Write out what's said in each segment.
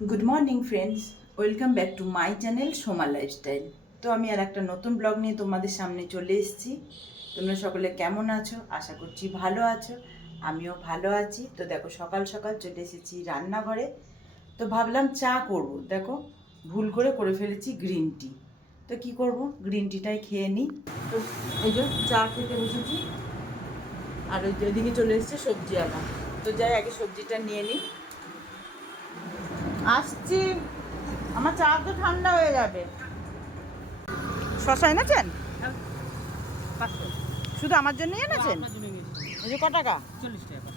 Good morning friends, welcome back to my channel Soma lifestyle. তো আমি আর একটা নতুন ব্লগ নিয়ে তোমাদের সামনে চলে এসেছি। তোমরা সকলে কেমন আছো? আশা করছি ভালো আছো, আমিও ভালো আছি। তো দেখো সকাল সকাল চলে এসেছি রান্নাঘরে। তো ভাবলাম চা করব। দেখো ভুল করে ফেলেছি গ্রিন টি। তো কি করব, গ্রিন টিটাই খেয়ে নিই। তো এই যে চা খেতে বসেছি, আর ওই যেদিকে চলে এসেছে সবজি আনা। তো যাই আগে সবজিটা নিয়ে নিই। আসছি, আমার চা তো ঠান্ডা হয়ে যাবে। শশা এনেছেন? শুধু আমার জন্যই এনেছেন? এই যে ক টাকা? 40 টাকা।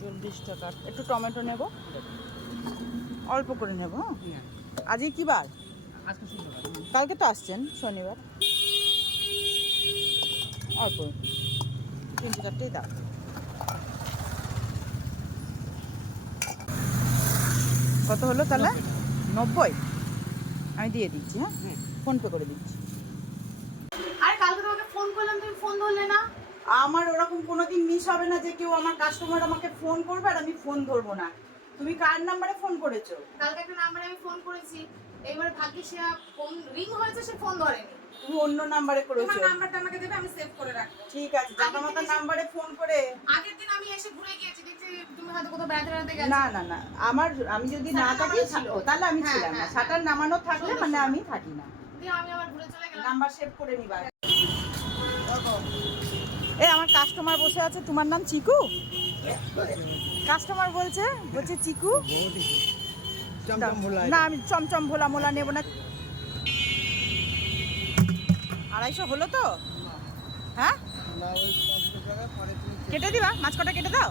40 টাকা। একটু টমেটো নেব, অল্প করে নেব। আজকে কি বার? কালকে তো আসছেন শনিবার। অল্প 3-4টেই দাও। কত হলো তাহলে? 90। আমি দিয়ে দিচ্ছি। হ্যাঁ, ফোনপে করে দিচ্ছি। আরে কালকে তোমাকে ফোন করলাম, তুমি ফোন ধরলে না। আমার ওরকম কোনোদিন মিস হবে না যে কেউ আমার কাস্টমার আমাকে ফোন করবে আর আমি ফোন ধরবো না। তুমি কার নাম্বারে ফোন করেছো? কালকে একটা নাম্বারে আমি ফোন করেছি, এইবারে ভাগ্যে সে ফোন রিং হয়েছে, সে ফোন ধরেনি। তুমি অন্য নাম্বারে করেছো? তোমার নাম্বারটা আমাকে দেবে, আমি সেভ করে রাখবো। ঠিক আছে, জামাতার নাম্বারে ফোন করে। আগের দিন আমি এসে ঘুরে গিয়েছি, দেখছি তুমি হয়তো কোথাও বেড়াতে গেছো। না না না, আমি যদি না থাকি তাহলে আমি ছিলাম না। শাটার নামানো থাকলে মানে আমি থাকি না। দিয়ে আমি আবার ঘুরে চলে গেলাম। নাম্বার সেভ করে নিবা। এই আমার কাস্টমার বসে আছে, তোমার নাম চিকু? কাস্টমার বলছে চিকু। না, আমি চমচম ভোলা মোলা নেব না। 250 হলো তো? হ্যাঁ, কেটে দিবা, মাছ কটা কেটে দাও।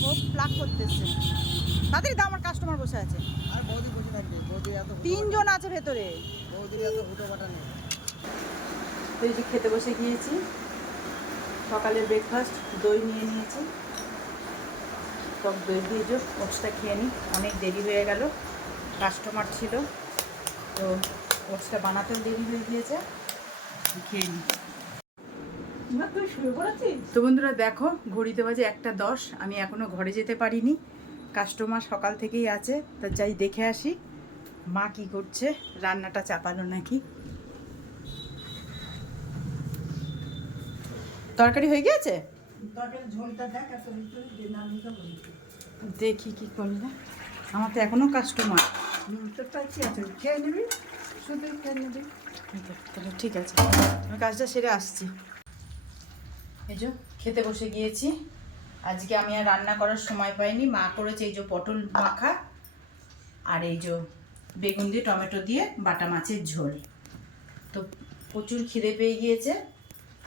খুব প্লাক করতেছে, তাড়াতাড়ি দাও, আমার কাস্টমার বসে আছে। 3 জন আছে ভেতরে। তো এই যে খেতে বসে গিয়েছি, সকালের ব্রেকফাস্ট দই নিয়ে নিয়েছি। টক দই দিয়ে যে ওটসটা খেয়ে নিই, অনেক দেরি হয়ে গেল, কাস্টমার ছিল তো ওটসটা বানাতেও দেরি হয়ে গিয়েছে, খেয়ে নিই। তো বন্ধুরা দেখো, ঘড়িতে বাজে 1:10, আমি এখনও ঘরে যেতে পারিনি। কাস্টমার সকাল থেকেই আছে, তা যাই দেখে আসি মা কি করছে। রান্নাটা চাপালো নাকি। তরকারি হয়ে গিয়েছে, দেখি কি করলে। আমার তো এখনো কাস্টমার। খেয়ে নিবি, শুধু খেয়ে নিবি। তাহলে ঠিক আছে, আমি কাজটা সেরে আসছি। এই যে খেতে বসে গিয়েছি। আজকে আমি আর রান্না করার সময় পাইনি, মা করেছে এই যে পটল মাখা আর এই যে বেগুন দিয়ে টমেটো দিয়ে বাটা মাছের ঝোল। তো প্রচুর খিদে পেয়ে গিয়েছে,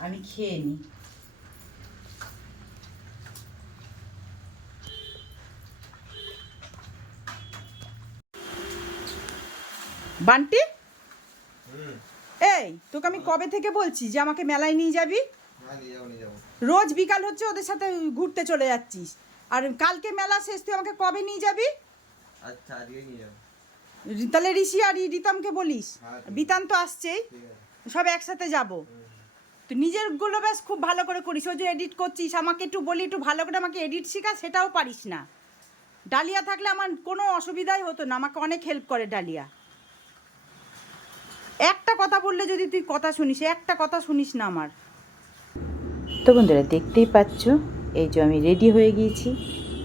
আমি খেয়ে নিই। বান্টি, এই তোকে আমি কবে থেকে বলছি যে আমাকে মেলায় নিয়ে যাবি? রোজ বিকাল হচ্ছে ওদের সাথে ঘুরতে চলে যাচ্ছিস, আর কালকে মেলা শেষ, তুই আমাকে কবে নিয়ে যাবি? আচ্ছা, আজকে নিয়ে যাব। তাহলে ঋষি আর রিতমকে বলিস, বিতান তো আসছেই, সব একসাথে যাব। তুই নিজেরগুলো ব্যাস খুব ভালো করে করিস, ওই যে এডিট করছিস, আমাকে একটু বলি একটু ভালো করে আমাকে এডিট শেখা, সেটাও পারিস না। ডালিয়া থাকলে আমার কোনো অসুবিধাই হতো না, আমাকে অনেক হেল্প করে ডালিয়া। একটা কথা বললে যদি তুই কথা শুনিস, একটা কথা শুনিস না আমার। তো বন্ধুরা দেখতেই পাচ্ছ, এই যে আমি রেডি হয়ে গিয়েছি,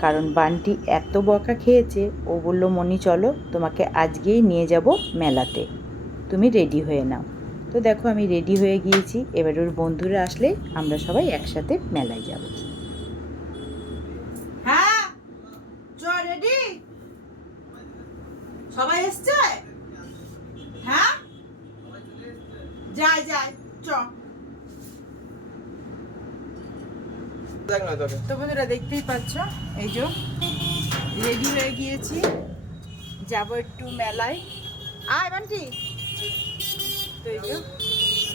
কারণ বান্টি এত বকা খেয়েছে। ও বলল মনি চলো, তোমাকে আজকেই নিয়ে যাব মেলাতে, তুমি রেডি হয়ে নাও। তো দেখো আমি রেডি হয়ে গিয়েছি, এবার ওর বন্ধুরা আসলে আমরা সবাই একসাথে মেলায় যাব। হ্যাঁ চ, রেডি সবাই এসছে? হ্যাঁ যাই যাই চ। তো বন্ধুরা দেখতেই পাচ্ছ, এই যে রেডি হয়ে গিয়েছি, যাব একটু মেলায়। আয় বান্টি। তো এই যে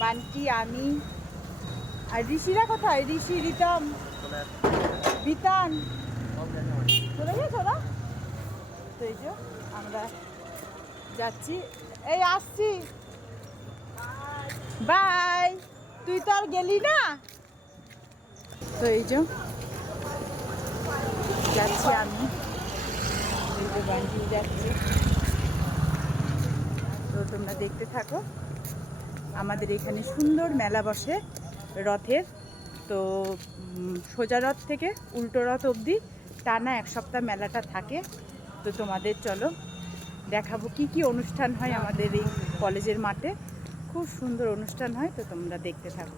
বান্টি, আমি আর ঋষিরা কোথায়? ঋষি, রিতম, বিতান চলে গেছে ওরা। তো এই যে আমরা যাচ্ছি, এই আসছি, বাই। তুই তো আর গেলি না। তো এই যে যাচ্ছি আমি, এই যে বান্টি যাচ্ছে। তো তোমরা দেখতে থাকো। আমাদের এখানে সুন্দর মেলা বসে রথের। তো সোজা রথ থেকে উল্টো রথ অবধি টানা 1 সপ্তাহ মেলাটা থাকে। তো তোমাদের চলো দেখাবো কি কি অনুষ্ঠান হয় আমাদের এই কলেজের মাঠে। খুব সুন্দর অনুষ্ঠান হয়, তো তোমরা দেখতে থাকো।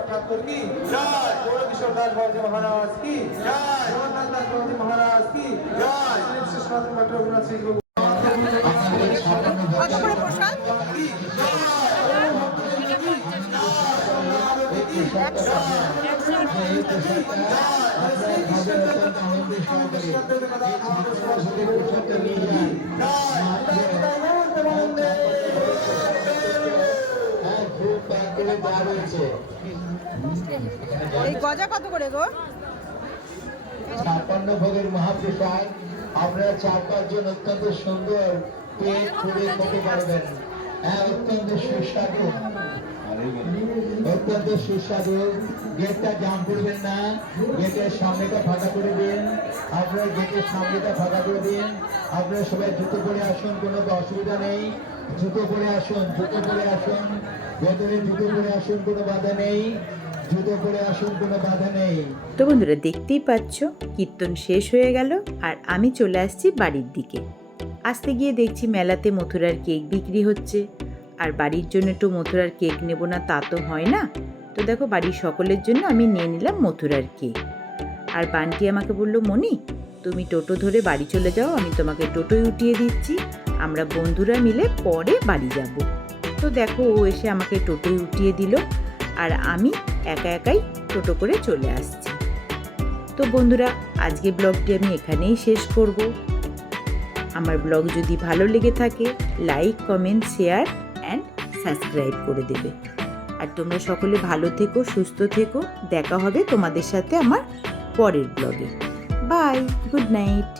रविंद्रनाथ ठाकुर की जय, गौरव किशोर दास बाबू महाराज की जय, जगन्नाथ दास बाबू महाराज की जय, श्री कृष्ण मठ रघुनाथ सिंह बाबू এই গজা কত করে গো? 56 ভোগের মহাপ্রসাদ আপনারা 4-5 জন অত্যন্ত সুন্দর পেট পুড়ে খেতে পারবেন। হ্যাঁ, অত্যন্ত সুস্বাদু, অত্যন্ত সুস্বাদু। গেটটা জাম করবেন না, গেটের সামনেটা ফাঁকা করে দিন। আপনারা গেটের সামনেটা ফাঁকা করে দিন। আপনারা সবাই জুতো পরে আসুন, কোনো অসুবিধা নেই। জুতো পরে আসুন, জুতো পরে আসুন, ভেতরে জুতো পরে আসুন, কোনো বাধা নেই। জুতো পরে আসুন, কোনো বাধা নেই। তো বন্ধুরা দেখতেই পাচ্ছ কীর্তন শেষ হয়ে গেল আর আমি চলে আসছি বাড়ির দিকে। আসতে গিয়ে দেখছি মেলাতে মথুরার কেক বিক্রি হচ্ছে, আর বাড়ির জন্য একটু মথুরার কেক নেব না তা তো হয় না। তো দেখো বাড়ির সকলের জন্য আমি নিয়ে নিলাম মথুরার কেক। আর বান্টি আমাকে বলল, মনি তুমি টোটো ধরে বাড়ি চলে যাও, আমি তোমাকে টোটোয় উঠিয়ে দিচ্ছি, আমরা বন্ধুরা মিলে পরে বাড়ি যাব। তো দেখো ও এসে আমাকে টোটোয় উঠিয়ে দিল আর আমি একা একাই টোটো করে চলে আসছি। তো বন্ধুরা আজকে ব্লগটি আমি এখানেই শেষ করব। আমার ব্লগ যদি ভালো লেগে থাকে like, comment, share and subscribe করে দেবে। আর তোমরা সকলে ভালো থেকো, সুস্থ থেকো। দেখা হবে তোমাদের সাথে আমার পরের ব্লগে। Bye, good night.